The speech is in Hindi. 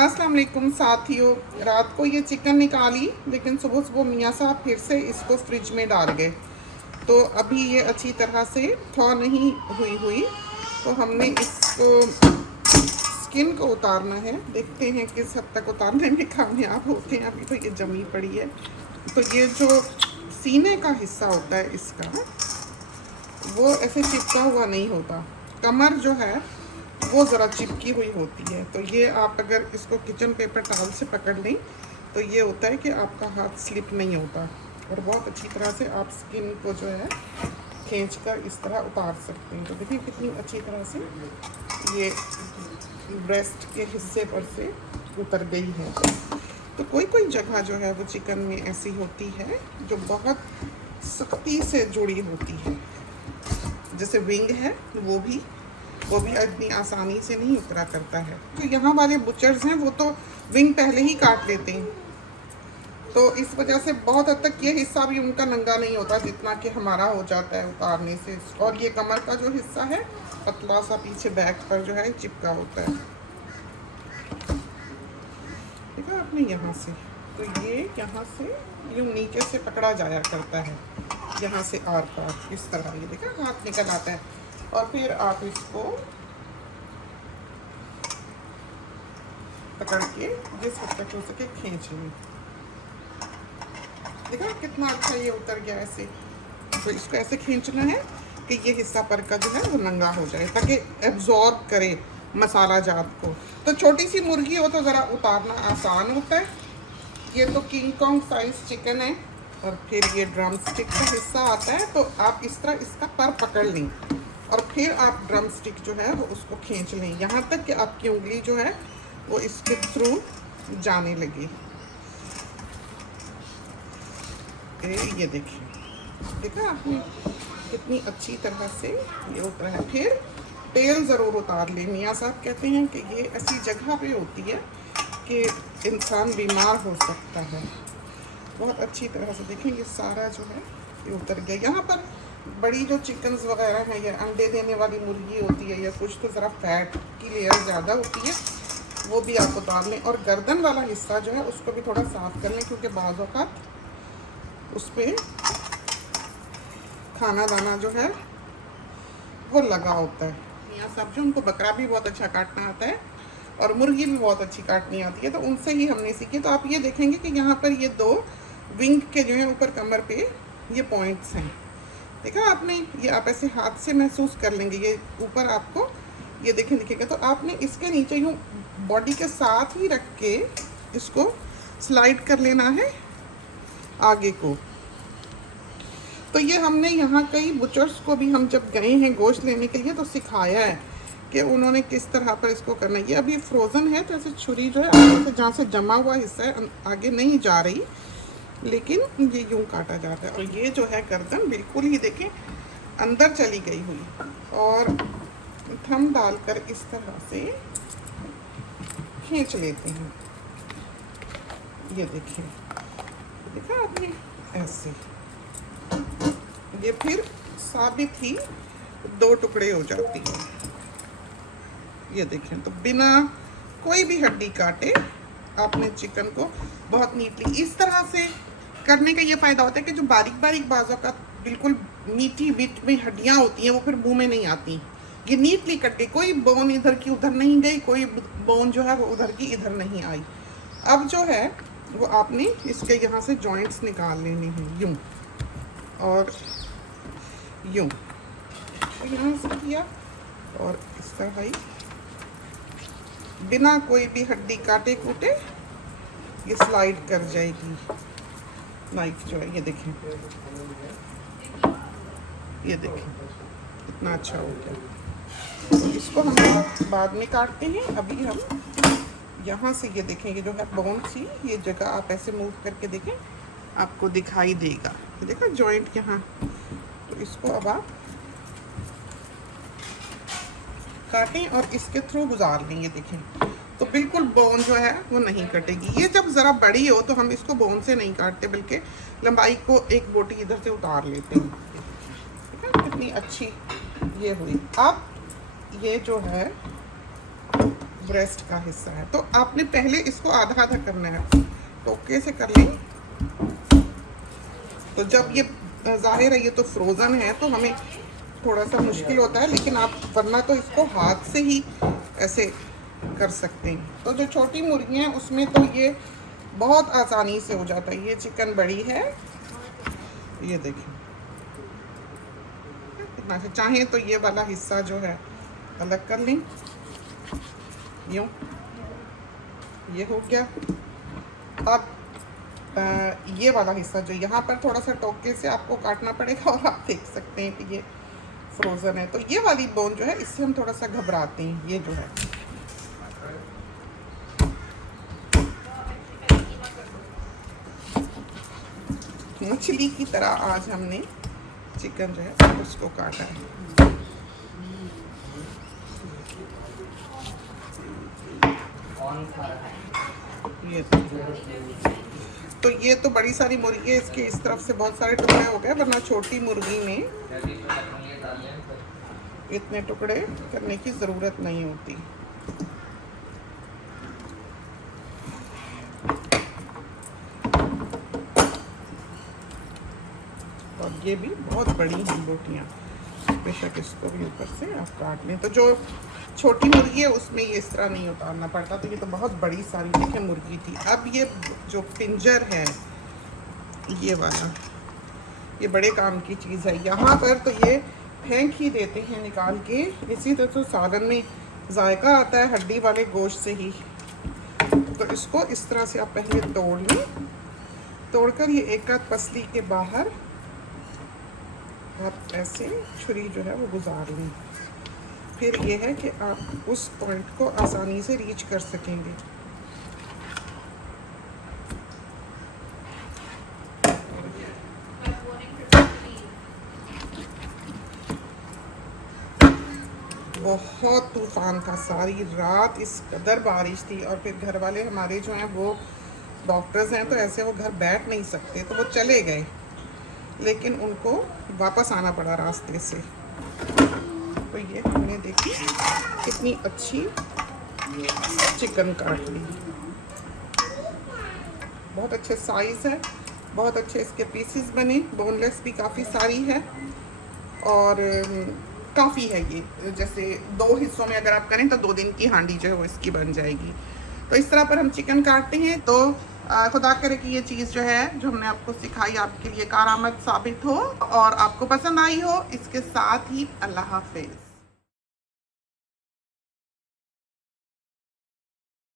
अस्सलाम वालेकुम साथियों। रात को ये चिकन निकाली, लेकिन सुबह सुबह मियाँ साहब फिर से इसको फ्रिज में डाल गए। तो अभी ये अच्छी तरह से थॉ नहीं हुई तो हमने इसको स्किन को उतारना है। देखते हैं किस हद तक उतारने में कामयाब होते हैं। अभी तो ये जमी पड़ी है। तो ये जो सीने का हिस्सा होता है इसका, वो ऐसे चिपका हुआ नहीं होता। कमर जो है वो ज़रा चिपकी हुई होती है। तो ये आप अगर इसको किचन पेपर टॉवल से पकड़ लें तो ये होता है कि आपका हाथ स्लिप नहीं होता, और बहुत अच्छी तरह से आप स्किन को जो है खींच कर इस तरह उतार सकते हैं। तो देखिए कितनी अच्छी तरह से ये ब्रेस्ट के हिस्से पर से उतर गई है। तो कोई कोई जगह जो है वो चिकन में ऐसी होती है जो बहुत सख्ती से जुड़ी होती है, जैसे विंग है, वो भी इतनी आसानी से नहीं उतरा करता है। तो यहाँ वाले बुचर्स हैं वो तो विंग पहले ही काट लेते हैं, तो इस वजह से बहुत हद तक ये हिस्सा भी उनका नंगा नहीं होता जितना कि हमारा हो जाता है उतारने से। और ये कमर का जो हिस्सा है पतला सा पीछे बैक पर जो है चिपका होता है। देखा आपने यहाँ से, तो ये यहाँ से यूँ नीचे से पकड़ा जाया करता है, यहाँ से आर पार इस तरह। ये देखा हाथ निकल आता है, और फिर आप इसको पकड़ के जिस हद तक हो सके खींच लें। देखा कितना अच्छा ये उतर गया ऐसे। तो इसको ऐसे खींचना है कि ये हिस्सा पर का जो है वो नंगा हो जाए, ताकि एब्जॉर्ब करे मसाला जात को। तो छोटी सी मुर्गी हो तो ज़रा उतारना आसान होता है। ये तो किंग कॉन्ग साइज चिकन है, और फिर ये ड्रम स्टिक का हिस्सा आता है। तो आप इस तरह इसका पर पकड़ लें, और फिर आप ड्रम स्टिक जो है वो उसको खींच लें, यहाँ तक कि आपकी उंगली जो है वो इसके थ्रू जाने लगी। ये देखिए, देखा आपने कितनी अच्छी तरह से ये उतरा है। फिर तेल ज़रूर उतार लें। मियाँ साहब कहते हैं कि ये ऐसी जगह पे होती है कि इंसान बीमार हो सकता है। बहुत अच्छी तरह से देखें, ये सारा जो है ये उतर गया। यहाँ पर बड़ी जो चिकन्स वगैरह हैं या अंडे देने वाली मुर्गी होती है या कुछ, तो ज़रा फैट की लेयर ज़्यादा होती है, वो भी आप उतार लें। और गर्दन वाला हिस्सा जो है उसको भी थोड़ा साफ़ कर लें, क्योंकि बाज़ औक़ात उस पर खाना दाना जो है वो लगा होता है। मियाँ साहब जो, उनको बकरा भी बहुत अच्छा काटना आता है और मुर्गी भी बहुत अच्छी काटनी आती है, तो उनसे ही हमने सीखी। तो आप ये देखेंगे कि यहाँ पर ये दो विंग के जो है ऊपर कमर पे ये पॉइंट्स हैं। देखा आपने, ये आप ऐसे हाथ से महसूस कर लेंगे, ये ऊपर आपको ये देखें दिखेगा। तो आपने इसके नीचे यूँ बॉडी के साथ ही रख के इसको स्लाइड कर लेना है आगे को। तो ये हमने यहाँ कई बुचर्स को भी, हम जब गए हैं गोश्त लेने के लिए, तो सिखाया है कि उन्होंने किस तरह पर इसको करना है। ये अभी फ्रोज़न है, तो ऐसे छुरी जो है आगे से, जहाँ से जमा हुआ हिस्सा है आगे नहीं जा रही, लेकिन ये यूँ काटा जाता है। और ये जो है गर्दन बिल्कुल ही देखें अंदर चली गई हुई, और थम डालकर इस तरह से खींच लेते हैं। ये देखिए, देखा आपने ऐसे, ये फिर साबित ही दो टुकड़े हो जाती है। ये देखें, तो बिना कोई भी हड्डी काटे आपने चिकन को बहुत नीटली इस तरह से करने का ये फ़ायदा होता है कि जो बारीक बारीक बाजों का बिल्कुल मीठी बीट में हड्डियाँ होती हैं वो फिर मुंह में नहीं आती। ये नीटली कट के, कोई बोन इधर की उधर नहीं गई, कोई बोन जो है वो उधर की इधर नहीं आई। अब जो है वो आपने इसके यहाँ से जॉइंट्स निकाल लेने हैं, यूँ और यूँ। तो यहाँ से किया और इस तरह ही बिना कोई भी हड्डी काटे कूटे ये स्लाइड कर जाएगी नाइफ जो है। ये देखें, ये देखें कितना अच्छा हो गया। तो इसको हम बाद में काटते हैं। अभी हम यहाँ से ये देखेंगे, जो है बोन सी ये जगह आप ऐसे मूव करके देखें, आपको दिखाई देगा। देखा जॉइंट यहाँ, तो इसको अब आप काटें और इसके थ्रू गुजार लें। ये देखें, तो बिल्कुल बोन जो है वो नहीं कटेगी। ये जब ज़रा बड़ी हो तो हम इसको बोन से नहीं काटते, बल्कि लंबाई को एक बोटी इधर से उतार लेते हैं। ठीक है, कितनी अच्छी ये हुई। अब ये जो है ब्रेस्ट का हिस्सा है। तो आपने पहले इसको आधा आधा करना है, टोके से कर लें। तो जब ये जाहिर है ये तो फ्रोज़न है तो हमें थोड़ा सा मुश्किल होता है, लेकिन आप वरना तो इसको हाथ से ही ऐसे कर सकते हैं। तो जो छोटी मुर्गियाँ हैं उसमें तो ये बहुत आसानी से हो जाता है। ये चिकन बड़ी है, ये देखिए कितना अच्छा। चाहें तो ये वाला हिस्सा जो है अलग कर लें, यूँ ये हो गया। अब ये वाला हिस्सा जो यहाँ पर थोड़ा सा टोके से आपको काटना पड़ेगा, और आप देख सकते हैं कि ये फ्रोज़न है। तो ये वाली बोन जो है इससे हम थोड़ा सा घबराते हैं। ये जो है मछली की तरह आज हमने चिकन जो है उसको काटा है। ये तो ये तो बड़ी सारी मुर्गी है, इसके इस तरफ से बहुत सारे टुकड़े हो गए, वरना छोटी मुर्गी में इतने टुकड़े करने की ज़रूरत नहीं होती। और ये भी बहुत बड़ी हैं बोटियाँ, बेशक इसको भी ऊपर से आप काट लें। तो जो छोटी मुर्गी है उसमें ये इस तरह नहीं उतारना पड़ता। तो ये तो बहुत बड़ी सारी देखिए मुर्गी थी। अब ये जो पिंजर है ये वाला, ये बड़े काम की चीज़ है। यहाँ पर तो ये फेंक ही देते हैं निकाल के। इसी तरह तो सालन में जायका आता है हड्डी वाले गोश्त से ही। तो इसको इस तरह से आप पहले तोड़ लें, तोड़कर ये एक आध पसली के बाहर आप ऐसे छुरी जो है वो गुजार लें। फिर ये है कि आप उस पॉइंट को आसानी से रीच कर सकेंगे। बहुत तूफान था, सारी रात इस कदर बारिश थी। और फिर घर वाले हमारे जो हैं वो डॉक्टर्स हैं, तो ऐसे वो घर बैठ नहीं सकते, तो वो चले गए, लेकिन उनको वापस आना पड़ा रास्ते से। तो ये हमने देखी कितनी अच्छी चिकन काट ली, बहुत अच्छे साइज़ है, बहुत अच्छे इसके पीसेस बने। बोनलेस भी काफ़ी सारी है और काफ़ी है ये। जैसे 2 हिस्सों में अगर आप करें तो 2 दिन की हांडी जो है वो इसकी बन जाएगी। तो इस तरह पर हम चिकन काटते हैं। तो खुदा करे कि ये चीज़ जो है जो हमने आपको सिखाई आपके लिए कारआमद साबित हो और आपको पसंद आई हो। इसके साथ ही अल्लाह हाफिज़।